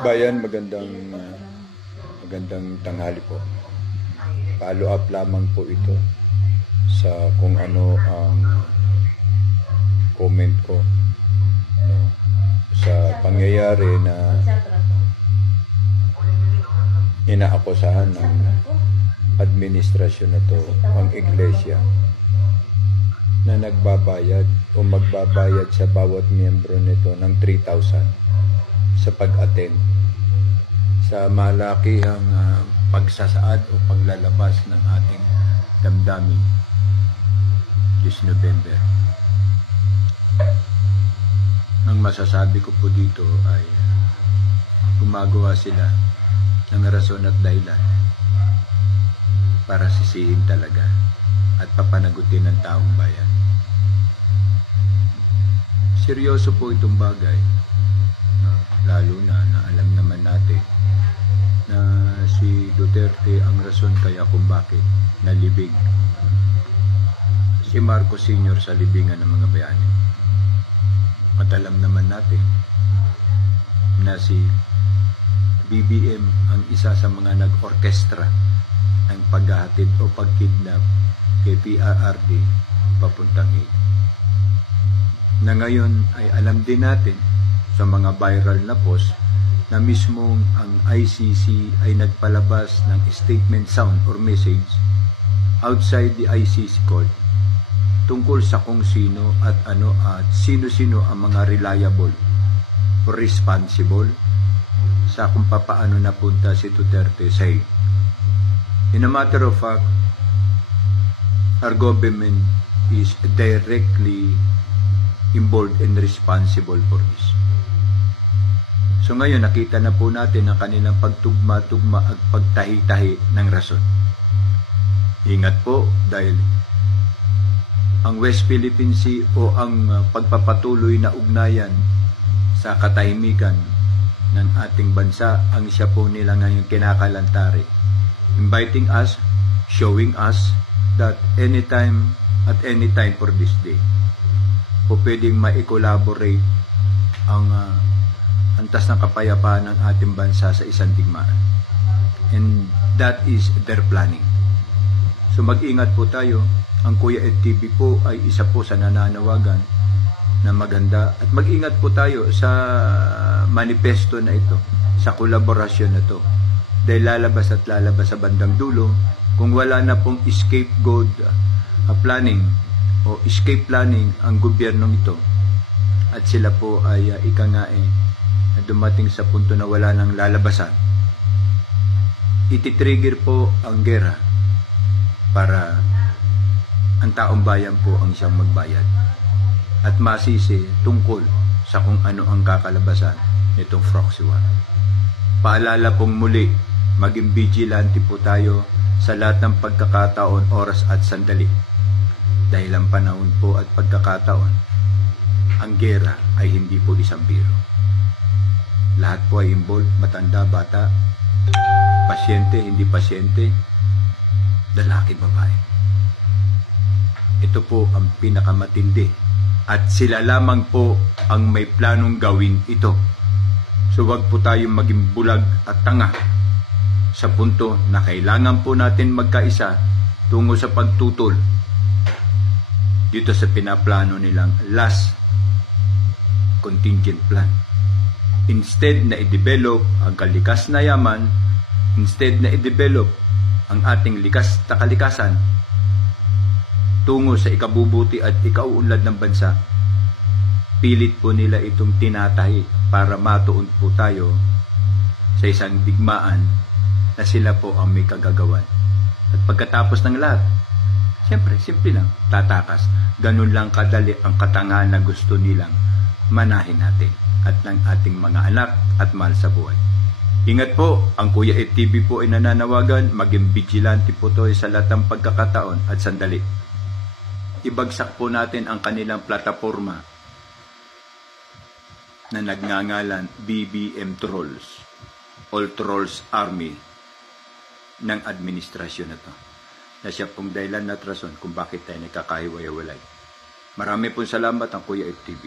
Bayan, magandang tanghali po. Follow up lamang po ito sa kung ano ang comment ko, no, sa pangyayari na inaakusahan ng administrasyon na to ang iglesia na nagbabayad o magbabayad sa bawat miyembro nito ng 3,000 sa pag-attend sa malakihang pagsasaad o paglalabas ng ating damdamin this November. Ang masasabi ko po dito ay gumagawa sila ng rason at dahilan para sisihin talaga at papanagutin ng taong bayan. Seryoso po itong bagay, lalo na alam naman natin na si Duterte ang rason kaya kung bakit nalibing si Marcos Sr. sa libingan ng mga bayani. At alam naman natin na si BBM ang isa sa mga nag-orkestra ng paghahatid o pagkidnap kay PRRD papuntang Hague. Na ngayon ay alam din natin sa mga viral na post na mismong ang ICC ay nagpalabas ng statement sound or message outside the ICC court tungkol sa kung sino at ano at sino-sino ang mga reliable or responsible sa kung papaano napunta si Duterte sa Hague. In a matter of fact, our government is directly involved and responsible for this. So ngayon, nakita na po natin ang kanilang pagtugma-tugma at pagtahi-tahi ng rason. Ingat po dahil ang West Philippine Sea o ang pagpapatuloy na ugnayan sa katahimikan ng ating bansa ang siya po nila ngayon kinakalantari. Inviting us, showing us that anytime at any time for this day po pwedeng ma-collaborate ang antas ng kapayapaan ng ating bansa sa isang digmaan. And that is their planning. So mag-ingat po tayo. Ang Kuya Ed TV po ay isa po sa nananawagan na maganda. At mag-ingat po tayo sa manifesto na ito, sa kolaborasyon na ito. Dahil lalabas at lalabas sa bandang dulo kung wala na pong scapegoat planning o escape planning ang gobyernong ito. At sila po ay na dumating sa punto na wala nang lalabasan. Ititrigger po ang gera para ang taong bayan po ang siyang magbayad at masisi tungkol sa kung ano ang kakalabasan nitong proxy war. Paalala pong muli, maging vigilante po tayo sa lahat ng pagkakataon, oras at sandali. Dahil ang panahon po at pagkakataon, ang gera ay hindi po isang biro. Lahat po ay involved, matanda, bata, pasyente, hindi pasyente, lalaki, babae. Ito po ang pinakamatindi at sila lamang po ang may planong gawin ito. So wag po tayong maging bulag at tanga sa punto na kailangan po natin magkaisa tungo sa pagtutol dito sa pinaplano nilang last contingent plan. Instead na i-develop ang kalikas na yaman, instead na i-develop ang ating likas na kalikasan tungo sa ikabubuti at ikauunlad ng bansa, pilit po nila itong tinatahi para matuon po tayo sa isang digmaan na sila po ang may kagagawan. At pagkatapos ng lahat, siyempre, simple lang, tatakas. Ganun lang kadali ang katangahan na gusto nilang manahin natin at ng ating mga anak at mahal sa buhay. Ingat po, ang Kuya Ed TV po ay nananawagan, maging vigilante po tayo sa lahat ng pagkakataon at sandali. Ibagsak po natin ang kanilang plataforma na nagngangalan BBM Trolls, All Trolls Army ng administrasyon na to. Na siya pong dahilan at rason kung bakit tayo nagkakahiwa-hiwalay. Marami pong salamat ang Kuya Ed TV.